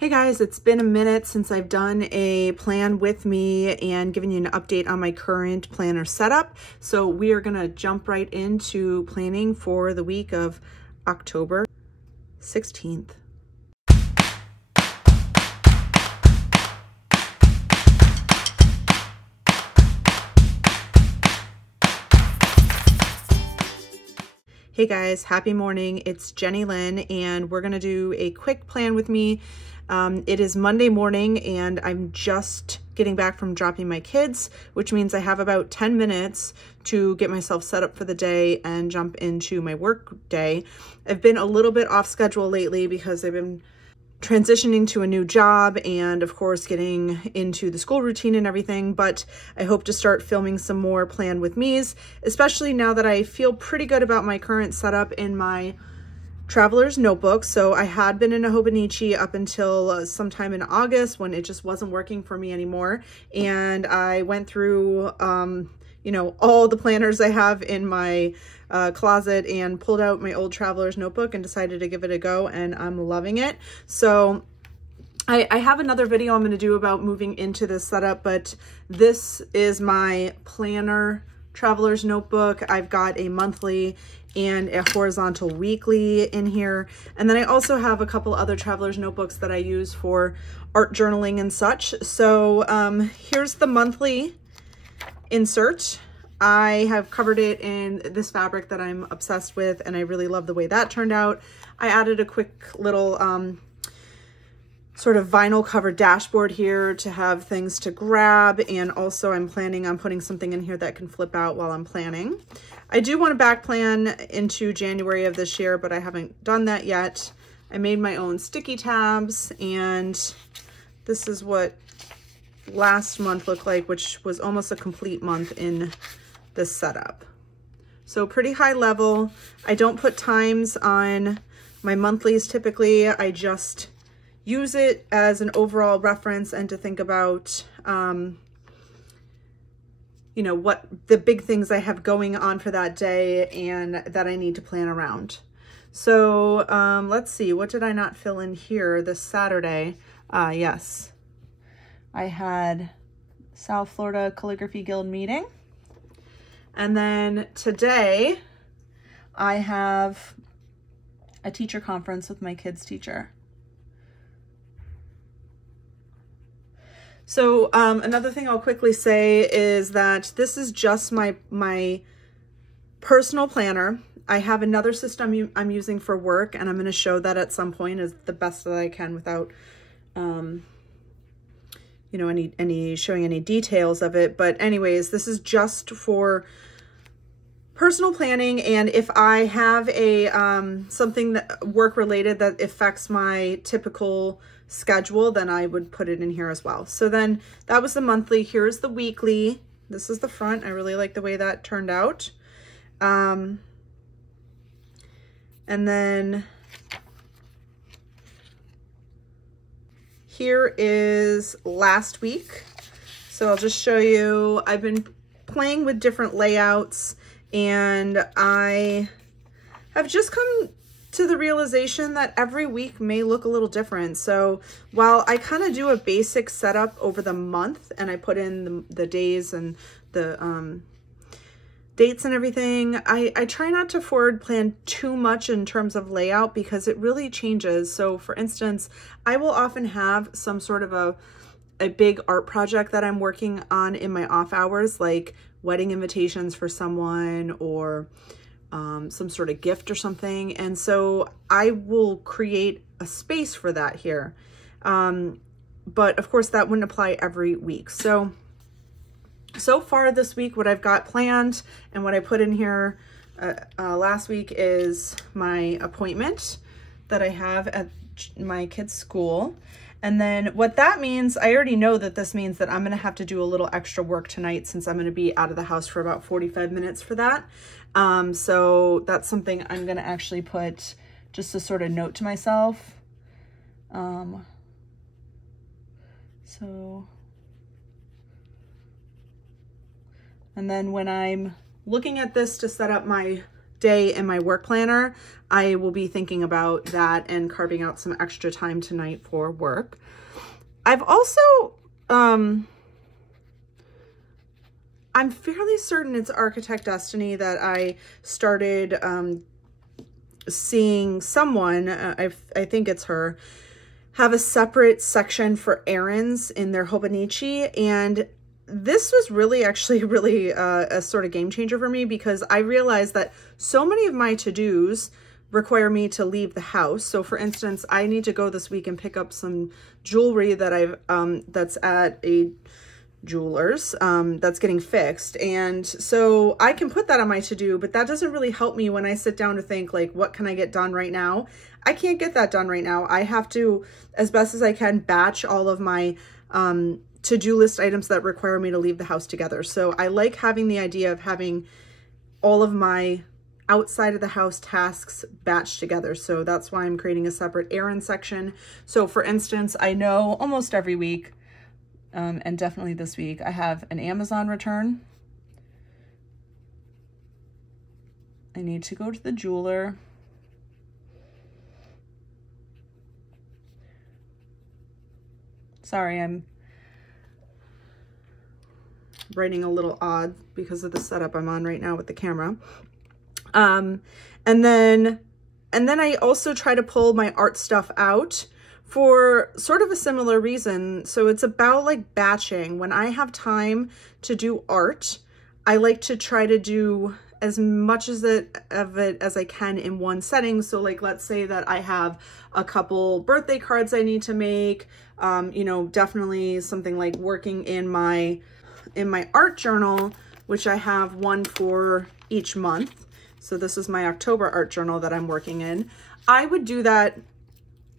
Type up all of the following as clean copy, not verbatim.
Hey guys, it's been a minute since I've done a plan with me and given you an update on my current planner setup. So we are gonna jump right into planning for the week of October 16th. Hey guys, happy morning. It's Jenny Lynn and we're gonna do a quick plan with me. It is Monday morning and I'm just getting back from dropping my kids, which means I have about 10 minutes to get myself set up for the day and jump into my work day. I've been a little bit off schedule lately because I've been transitioning to a new job and of course getting into the school routine and everything, but I hope to start filming some more plan with me's, especially now that I feel pretty good about my current setup in my traveler's notebook. So I had been in a Hobonichi up until sometime in August when it just wasn't working for me anymore. And I went through, you know, all the planners I have in my closet and pulled out my old traveler's notebook and decided to give it a go, and I'm loving it. So I have another video I'm going to do about moving into this setup, but this is my planner traveler's notebook. I've got a monthly and a horizontal weekly in here. And then I also have a couple other traveler's notebooks that I use for art journaling and such. So here's the monthly insert. I have covered it in this fabric that I'm obsessed with, and I really love the way that turned out. I added a quick little sort of vinyl covered dashboard here to have things to grab, and also I'm planning on putting something in here that can flip out while I'm planning. I do want to back plan into January of this year, but I haven't done that yet. I made my own sticky tabs, and this is what last month looked like, which was almost a complete month in this setup. So pretty high level. I don't put times on my monthlies typically. I just use it as an overall reference and to think about, you know, what the big things I have going on for that day and that I need to plan around. So let's see, what did I not fill in here this Saturday? Yes, I had South Florida Calligraphy Guild meeting. And then today I have a teacher conference with my kids' teacher. So another thing I'll quickly say is that this is just my personal planner. I have another system I'm using for work, and I'm going to show that at some point as the best that I can without, you know, showing any details of it. But anyways, this is just for personal planning, and if I have a something that work related that affects my typical schedule, then I would put it in here as well. So then that was the monthly. Here's the weekly. This is the front. I really like the way that turned out. And then here is last week. So I'll just show you. I've been playing with different layouts, and I have just come to the realization that every week may look a little different. So while I kind of do a basic setup over the month and I put in the days and the dates and everything, I try not to forward plan too much in terms of layout because it really changes. So for instance, I will often have some sort of a big art project that I'm working on in my off hours, like wedding invitations for someone or some sort of gift or something. And so I will create a space for that here. But of course that wouldn't apply every week. So far this week, what I've got planned and what I put in here last week is my appointment that I have at my kids' school. And then what that means, I already know that this means that I'm going to have to do a little extra work tonight since I'm going to be out of the house for about 45 minutes for that. So that's something I'm going to actually put just a sort of note to myself. And then when I'm looking at this to set up my day in my work planner, I will be thinking about that and carving out some extra time tonight for work. I've also, I'm fairly certain it's Architect Destiny that I started seeing someone, I think it's her, have a separate section for errands in their Hobonichi. And this was really actually really a sort of game changer for me, because I realized that so many of my to-dos require me to leave the house. So for instance, I need to go this week and pick up some jewelry that I've that's at a jeweler's that's getting fixed. And so I can put that on my to-do, but that doesn't really help me when I sit down to think like, what can I get done right now? I can't get that done right now. I have to, as best as I can, batch all of my to-do list items that require me to leave the house together. So I like having the idea of having all of my outside of the house tasks batched together. So that's why I'm creating a separate errand section. So for instance, I know almost every week, and definitely this week, I have an Amazon return. I need to go to the jeweler. Sorry, I'm writing a little odd because of the setup I'm on right now with the camera. And then I also try to pull my art stuff out for sort of a similar reason. So it's about like batching. When I have time to do art, I like to try to do as much of it as I can in one setting. So like, let's say that I have a couple birthday cards I need to make, you know, definitely something like working in my art journal, which I have one for each month. So this is my October art journal that I'm working in. I would do that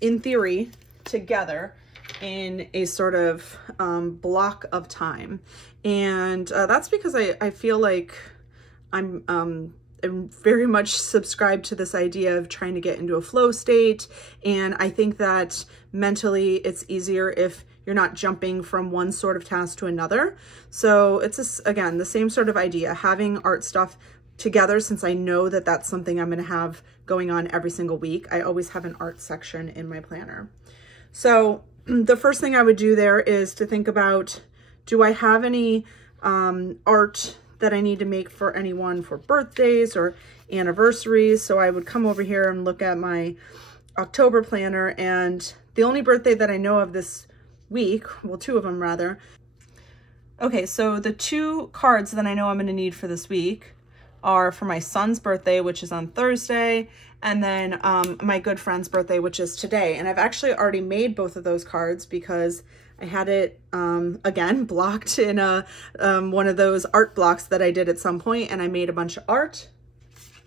in theory together in a sort of block of time. And that's because I feel like I'm very much subscribed to this idea of trying to get into a flow state. And I think that mentally it's easier if you're not jumping from one sort of task to another. So it's, again, the same sort of idea, having art stuff together, since I know that that's something I'm going to have going on every single week. I always have an art section in my planner. So the first thing I would do there is to think about, do I have any art that I need to make for anyone for birthdays or anniversaries? So I would come over here and look at my October planner, and the only birthday that I know of this week, well, two of them rather. Okay, so the two cards that I know I'm going to need for this week are for my son's birthday, which is on Thursday, and then my good friend's birthday, which is today. And I've actually already made both of those cards because I had it, again, blocked in one of those art blocks that I did at some point, and I made a bunch of art.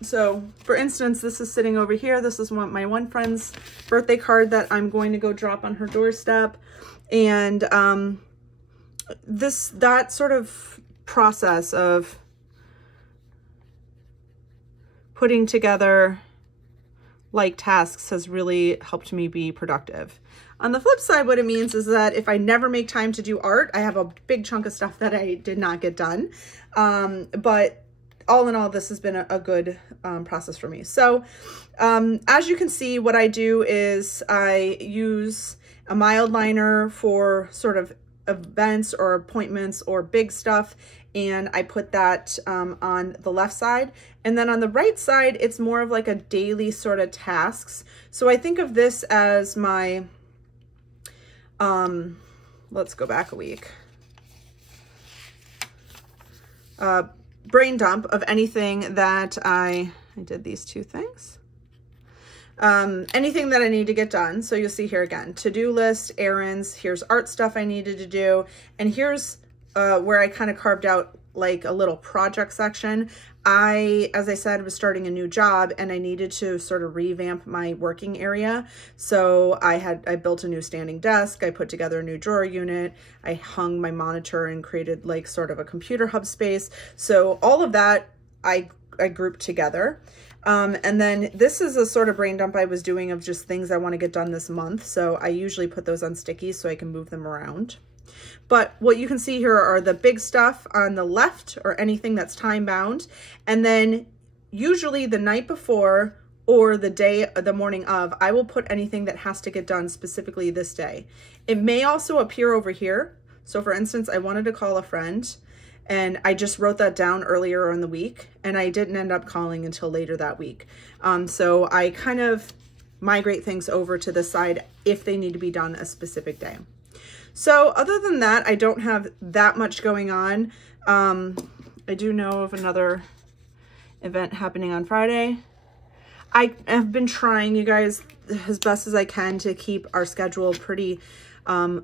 So for instance, this is sitting over here. This is my one friend's birthday card that I'm going to go drop on her doorstep. And that sort of process of putting together like tasks has really helped me be productive. On the flip side, what it means is that if I never make time to do art, I have a big chunk of stuff that I did not get done. But all in all, this has been a good process for me. So as you can see, what I do is I use a mild liner for sort of events or appointments or big stuff, and I put that on the left side. And then on the right side, it's more of like a daily sort of tasks. So I think of this as my, let's go back a week, brain dump of anything that I did these two things. Anything that I need to get done. So you'll see here again, to-do list, errands, here's art stuff I needed to do. And here's where I kind of carved out like a little project section. As I said, was starting a new job and I needed to sort of revamp my working area. So I built a new standing desk. I put together a new drawer unit. I hung my monitor and created like sort of a computer hub space. So all of that I grouped together. And then this is a sort of brain dump I was doing of just things I want to get done this month. So I usually put those on stickies so I can move them around. But what you can see here are the big stuff on the left, or anything that's time bound. And then usually the night before or the morning of, I will put anything that has to get done specifically this day. It may also appear over here. So for instance, I wanted to call a friend and I just wrote that down earlier in the week and I didn't end up calling until later that week. So I kind of migrate things over to the side if they need to be done a specific day. So other than that, I don't have that much going on. I do know of another event happening on Friday. I have been trying, you guys, as best as I can to keep our schedule pretty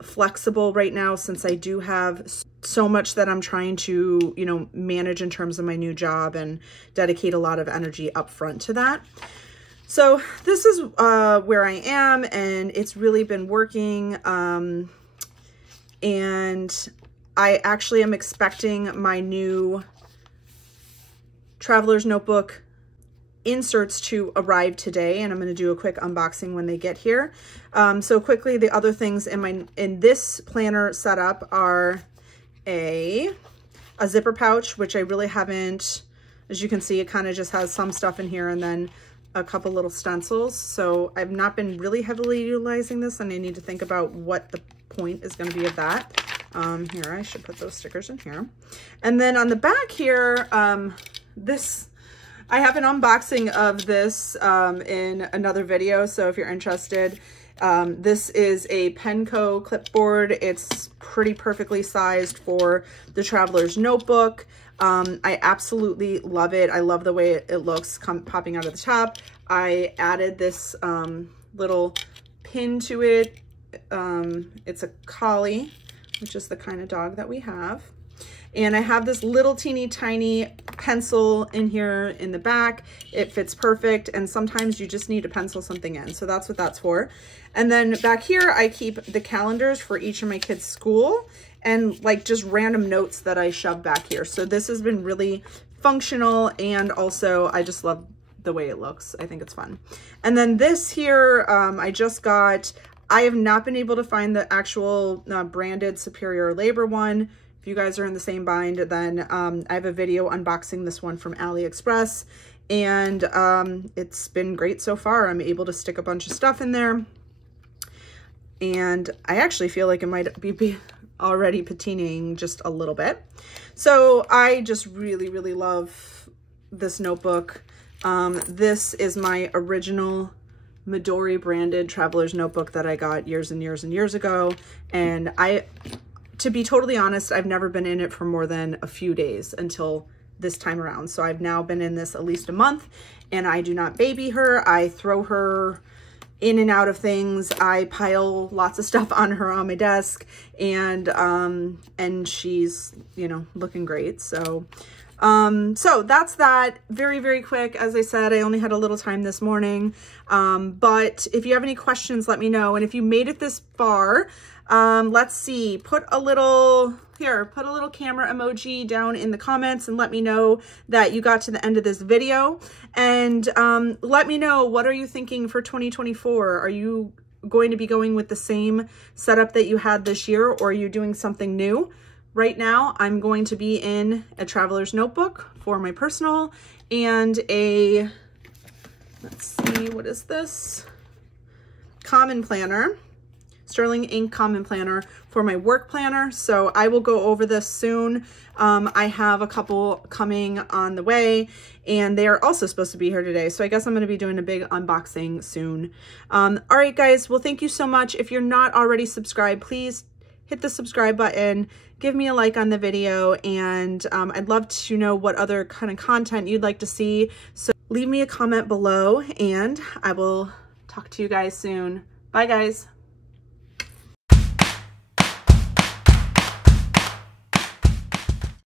flexible right now, since I do have so much that I'm trying to, you know, manage in terms of my new job and dedicate a lot of energy up front to that. So this is where I am, and it's really been working. And I actually am expecting my new Traveler's Notebook inserts to arrive today, and I'm going to do a quick unboxing when they get here. So quickly, the other things in this planner setup are a zipper pouch, which I really haven't, as you can see, it kind of just has some stuff in here and then a couple little stencils. So I've not been really heavily utilizing this, and I need to think about what the point is going to be of that. Here, I should put those stickers in here. And then on the back here, I have an unboxing of this in another video, so if you're interested, this is a Penco clipboard. It's pretty perfectly sized for the Traveler's Notebook. I absolutely love it. I love the way it looks popping out of the top. I added this little pin to it. It's a collie, which is the kind of dog that we have. And I have this little teeny tiny pencil in here in the back. It fits perfect. And sometimes you just need to pencil something in. So that's what that's for. And then back here, I keep the calendars for each of my kids' school and like just random notes that I shove back here. So this has been really functional. And also I just love the way it looks. I think it's fun. And then this here, I have not been able to find the actual branded Superior Labor one. If you guys are in the same bind, then I have a video unboxing this one from AliExpress, and it's been great so far. I'm able to stick a bunch of stuff in there, and I actually feel like it might be already patinaing just a little bit. So I just really, really love this notebook. This is my original Midori branded Traveler's Notebook that I got years and years and years ago. And to be totally honest, I've never been in it for more than a few days until this time around. So I've now been in this at least a month, and I do not baby her. I throw her in and out of things. I pile lots of stuff on her on my desk, and she's, you know, looking great. So so that's that. Very, very quick. As I said, I only had a little time this morning. But if you have any questions, let me know. And if you made it this far, let's see, put a little camera emoji down in the comments and let me know that you got to the end of this video. And, let me know, what are you thinking for 2024? Are you going to be going with the same setup that you had this year, or are you doing something new? Right now, I'm going to be in a Traveler's Notebook for my personal and a, let's see, what is this? Common Planner, Sterling Ink Common Planner for my work planner. So I will go over this soon. I have a couple coming on the way, and they are also supposed to be here today. So I guess I'm going to be doing a big unboxing soon. All right, guys. Well, thank you so much. If you're not already subscribed, please hit the subscribe button, give me a like on the video, and I'd love to know what other kind of content you'd like to see. So leave me a comment below, and I will talk to you guys soon. Bye, guys.